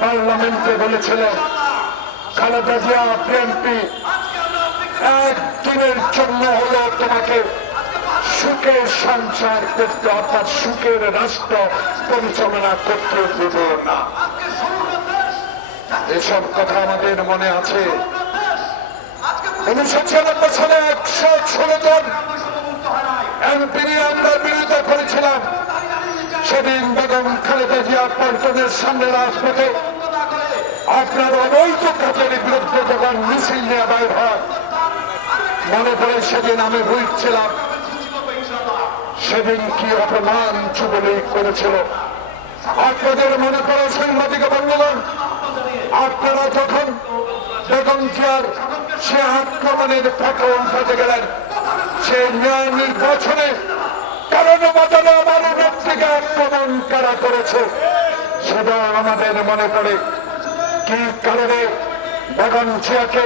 পার্লামেন্টে বলেছিলেন খালেদা জিয়া বিএনপি একদিনের জন্য হলো তোমাকে সুখের সংসার করতে অর্থাৎ সুখের রাষ্ট্র পরিচালনা করতে দেব না। এসব কথা আমাদের মনে আছে। 1996 সালে 116 জন এমপি আমরা বিরোধিতা করেছিলাম। সেদিন বেগম খালেদা জিয়া পল্টনের সামনে রাজপথে আপনার অবৈধ কাজের বিরুদ্ধে যখন মিছিল নিয়ে বাইর হয়, মনে পড়ে সেদিন আমি বুঝছিলাম সেদিন কি অপমান যুবলীগ করেছিল। আপনাদের মনে পড়ে সাংবাদিক বন্ধুগণ, আপনারা যখন বেগম জিয়ার সে আক্রমণের ফটো উঠাতে গেলেন, সে নির্বাচনে কারণ বাজারে আমার নেত্রীকে আক্রমণ করা করেছে, সেটা আমাদের মনে পড়ে। কি কারণে বেগম জিয়াকে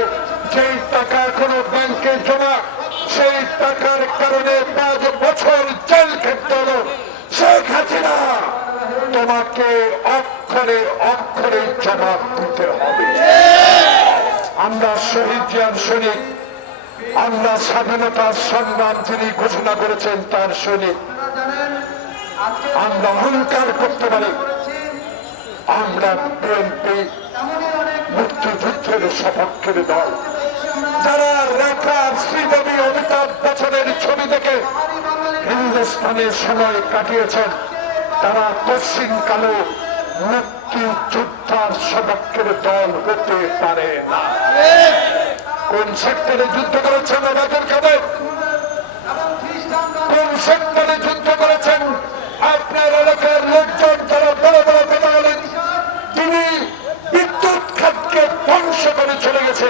যেই টাকা এখনো ব্যাংকে জমা, সেই টাকার কারণে 5 বছর জেল খেটতে হলো। শেখ হাসিনা, তোমাকে অক্ষরে অক্ষরে জবাব দিতে হবে। আমরা শহীদ জিয়ার সৈনিক, আমরা স্বাধীনতার সংগ্রাম যিনি ঘোষণা করেছেন তার সৈনিক। আমরা অহংকার করতে পারি আমরা বিএনপি মুক্তিযুদ্ধের সপক্ষের দল। যারা রেখা শ্রীদেবী অমিতাভ বচ্চনের ছবি দেখে হিন্দুস্তানের সময় কাটিয়েছেন, তারা পশ্চিমকালে মুক্তিযোদ্ধার সপক্ষের দল হতে পারে না। কোন সেক্টরে যুদ্ধ করেছেন ওবায়দুল কাদের? কোন সেক্টরে যুদ্ধ করেছেন আপনার এলাকার লোকজন যারা বড় বড় কথা বলেন? তিনি বিদ্যুৎ খাতকে ধ্বংস করে চলে গেছে,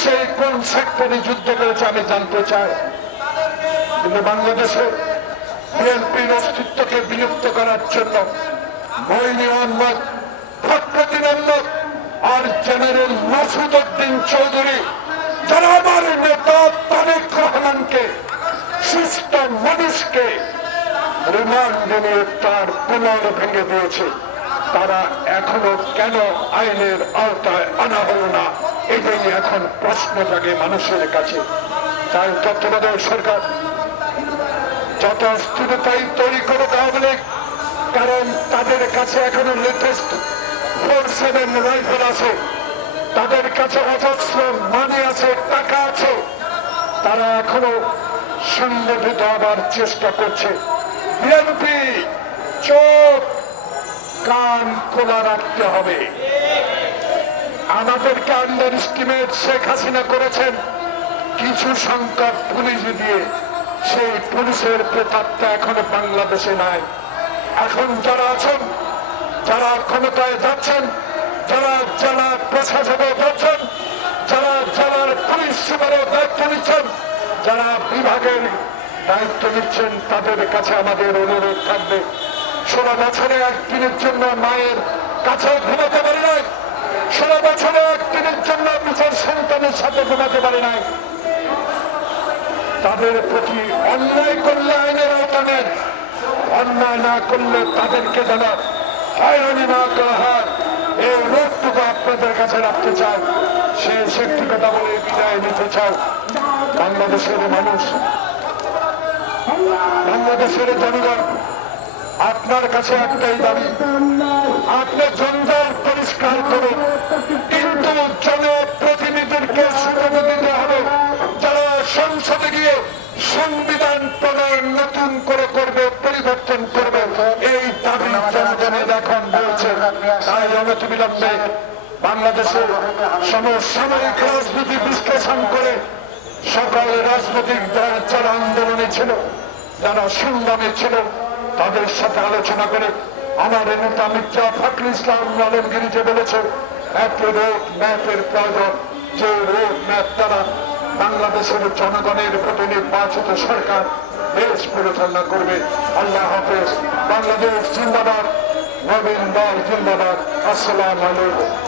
সেই কোন সেক্টরে যুদ্ধ করেছে আমি জানতে চাই। কিন্তু বাংলাদেশে বিএনপির অস্তিত্বকে বিলুপ্ত করার জন্য মঈনী আহমদ, ফখরুদ্দিন আহমদ আর জেনারেল মাসুদ উদ্দিন চৌধুরী, যারা আমার নেতা তারেক রহমানকে, সুস্থ মানুষকে রিমান্ডে নিয়ে তার পুনর ভেঙে দিয়েছে, তারা এখনো কেন আইনের আওতায় আনা হল না, এটাই এখন প্রশ্ন জাগে মানুষের কাছে। তাই তত্ত্বাবধায়ক সরকার যত স্থিরতাই তৈরি করুক আওয়ামী লীগ, কারণ তাদের কাছে এখনো লেটেস্ট 47 রাইফেল আছে, তাদের কাছে অজস্র মানি আছে, টাকা আছে, তারা এখনো সংগঠিত হবার চেষ্টা করছে। বিএনপি চোখ কান খোলা রাখতে হবে। আমাদেরকে আন্ডার এস্টিমেট শেখ হাসিনা করেছেন কিছু সংখ্যক পুলিশ দিয়ে, সেই পুলিশের প্রেতাত্মা এখনো বাংলাদেশে নাই। এখন যারা আছেন, যারা ক্ষমতায় যাচ্ছেন, যারা জেলা প্রশাসনে যাচ্ছেন, যারা জেলার পুলিশ সুপারের দায়িত্ব নিচ্ছেন, যারা বিভাগের দায়িত্ব নিচ্ছেন, তাদের কাছে আমাদের অনুরোধ থাকবে, 16 বছরে একদিনের জন্য মায়ের কাছে ঘুমাতে পারি নাই, 16 বছরে একদিনের জন্য নিজের সন্তানের সাথে ঘুমাতে পারি নাই। তাদের প্রতি অন্যায় করলে আইনের আওতায়, অন্যায় না করলে তাদেরকে যেন হয়রানি না করা হয়, এই রোগটুকু আপনাদের কাছে রাখতে চাই। শেষ একটি কথা বলে বিদায় নিতে চাই। বাংলাদেশের মানুষ, বাংলাদেশের জনগণ, আপনার কাছে একটাই দাবি, আপনি জঞ্জাল পরিষ্কার করুন, কিন্তু জনপ্রতিনিধিদেরকে সুযোগ দিতে হবে, যারা সংসদে গিয়ে সংবিধান প্রণয়ন নতুন করে করবে, পরিবর্তন করবে, এই দাবি জনগণের এখন রয়েছে। তাই অনতিবিলম্বে বাংলাদেশের সমসাময়িক রাজনীতি বিশ্লেষণ করে সকল রাজনৈতিক দল যারা আন্দোলনে ছিল, যারা সংগ্রামে ছিল, তাদের সাথে আলোচনা করে আমার নেতা মির্জা ফখরুল ইসলাম আলমগীর যে বলেছে একটি রোড ম্যাপের প্রয়োজন, যে রোড ম্যাপ দ্বারা বাংলাদেশের জনগণের প্রতি নির্বাচিত সরকার দেশ পরিচালনা করবে। আল্লাহ হাফেজ। বাংলাদেশ জিন্দাবাদ, নবীন দল জিন্দাবাদ। আসসালামু আলাইকুম।